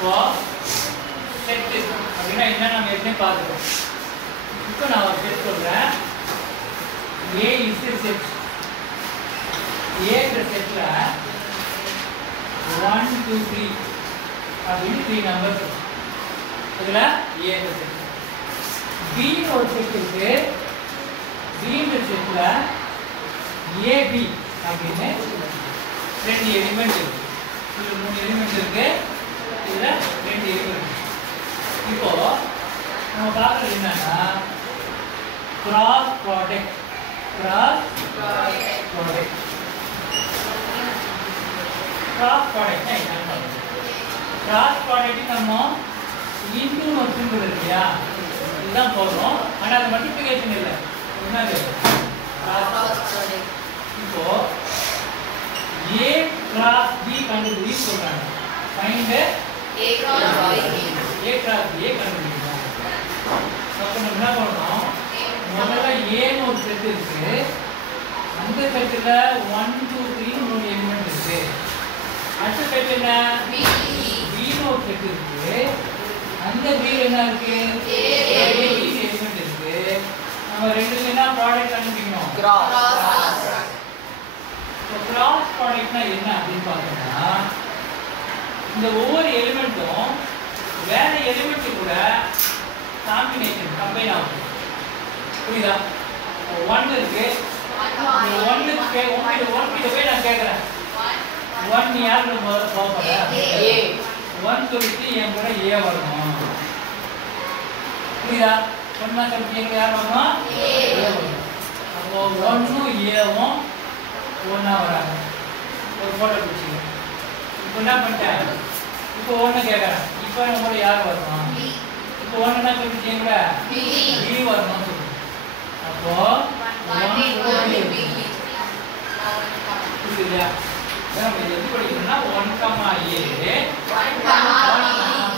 cross set அப்படின்னா என்ன நம்ம ஏற்கனவே பார்த்துட்டோம். இப்போ நான் ஒரு செட் சொல்றேன். A is a set. A என்ற செட்ல 1 2 3 அப்படின்னு 3 நம்பர்ஸ் இதுல A என்ற செட். B ஒரு செட் இருக்கு. B என்ற செட்ல AB அப்படின்னு ரெண்டு எலிமெண்ட் இருக்கு. இதுல 3 எலிமெண்ட் இருக்கு. இதுல 2 எலிமெண்ட். இப்போ நம்ம பார்க்கறது என்னன்னா cross product cross product என்ன cross product நம்ம into ஒரு சிம்பிள் இருக்குயா இதுதான் போடுறோம். ஆனா அது மல்டிப்ளிகேஷன் இல்ல. என்னது cross product. இப்போ A cross B கண்டுபிடி சொல்றாங்க. find A cross B கண்டுபிடிக்கணும். அப்ப நம்ம என்ன பண்ணணும்? முதல்ல A ன்னு ஒரு செட் இருக்கு. அந்த செட்ல 1 2 3 மூணு எலிமெண்ட் இருக்கு. அடுத்த செட் என்ன? B ன்னு ஒரு செட் இருக்கு. அந்த B என்ன இருக்கு? A எலிமெண்ட் இருக்கு. நம்ம ரெண்டுல என்ன ப்ராடக்ட் கண்டுபிடிக்கணும்? கிராஸ். So cross ப்ராடக்ட்னா என்ன அப்படினு பார்த்தோம்னா இந்த ஒவ்வொரு எலிமெண்ட்டும் வேற எலிமெண்ட் கூட காம்பினேஷன் கம்பைன் ஆகும். புரியுதா? 1 இருக்கு. 1 க்கு 1 கிட்ட போய் நான் கேக்குறேன். 1 யாருக்கு முதல்ல போறா? A. 1 சொல்லிட்டு என் கூட A வரணும். புரியுதா? சொன்னா சொல்றீங்க யார் வரணும்? A வரணும். அப்போ 1 ம் A ம் ஒண்ணா வராங்க. ஒரு போட்டோ பிடிச்சிங்க. இப்போ என்ன பண்ணிட்டேன்? இப்போ 1 கேக்குறேன். இப்போ நம்ம யார் வரணும்? B. இப்போ 1 என்ன சொல்றீங்க? B வரணும் சொல்றீங்க. அப்போ 1 B. புரியுதா? நம்ம எப்படி படிக்கணும்னா 1, A 1,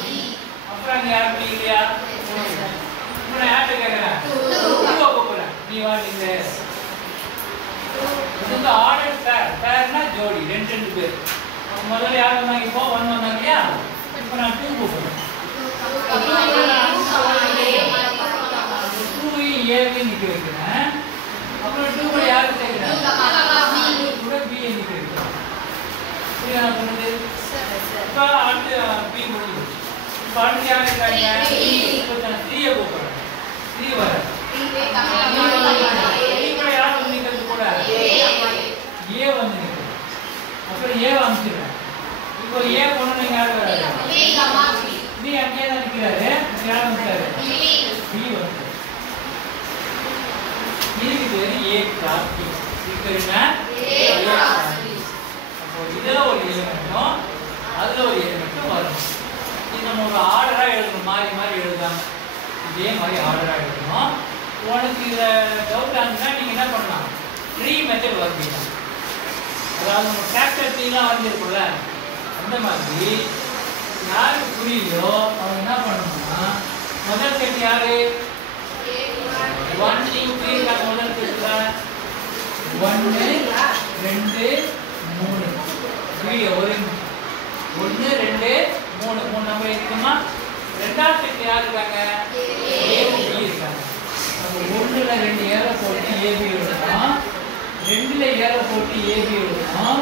B. அப்புறம் யார் பிடிக்கலையா? இப்போ நான் யார்ட்ட கேக்குறேன்? 2 போறேன். நீ வா நீங்க. இது ஆர்டர் பேர்னா ஜோடி ரெண்டு பேர். முதல்ல யார் வந்தாங்க? இப்போ 1 வந்தாங்க இல்லையா? இப்போ நான் 2 போறேன். 2 A நிக்க வைக்கிறேன். அப்புறம் 2 கூட யாரு சேர்க்கிறேன்? 2 கூட B நிக்க வைக்கிறேன். புரியுதா நான் சொன்னது? இப்போ அடுத்து B முடிஞ்சு. இப்போ அடுத்து யார் இருக்காங்க? இப்போ நான் 3 போறேன். 3 வர. 3 கூட யார் வந்து நிக்கிறது கூட? A வந்து நிக்குது. அப்புறம் A அனுப்பிடுறேன். இப்போ A போனா நீங்க யார் வராங்க? B அங்கேயே தான் நிக்கிறாரு. யார் வந்துட்டாரு? B வந்து. இதுக்கு பேரு A cross B. இதுக்கு என்ன? A cross B. அப்போ இதுல ஒரு எலிமெண்ட்டும் அதுல ஒரு எலிமெண்ட்டும் வரும். இது நம்ம ஒரு ஆர்டரா எழுதணும். மாறி எழுதாம இதே மாதிரி ஆர்டரா எழுதணும். உனக்கு இதுல டவுட் ஆகுதுன்னா நீங்க என்ன பண்ணலாம்? ட்ரீ மெத்தட் வரையலாம். அதாவது நம்ம ஃபேக்டர் ட்ரீலாம் வரைஞ்சிருக்கோம்ல அந்த மாதிரி யாருக்கு புரியலையோ அவங்க என்ன பண்ணணும்னா முதல் செட் யாரு? 1 2 3 முதல் செட்ல 1 2 3 வீடியோ ஒரு 1 2 3 நம்பர் இருக்குமா? ரெண்டாவது செட் யார் இருக்காங்க? A B இருக்காங்க. அப்ப 1ல 2 ஏரோ போட்டு AB எழுதணும். 2ல ஏரோ போட்டு AB எழுதணும்.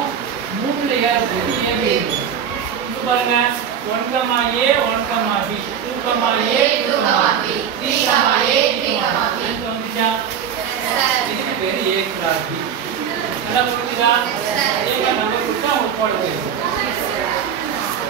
3ல ஏரோ போட்டு AB எழுதணும். இங்க பாருங்க 1, A 1, B 2, A 2, B 3, A 3, B வந்துச்சா? இதுக்கு பேரு A cross B. நல்லா புரியுதா? அதே மாதிரி நம்பர் கொடுத்தா உங்களுக்கு போட தெரியும்.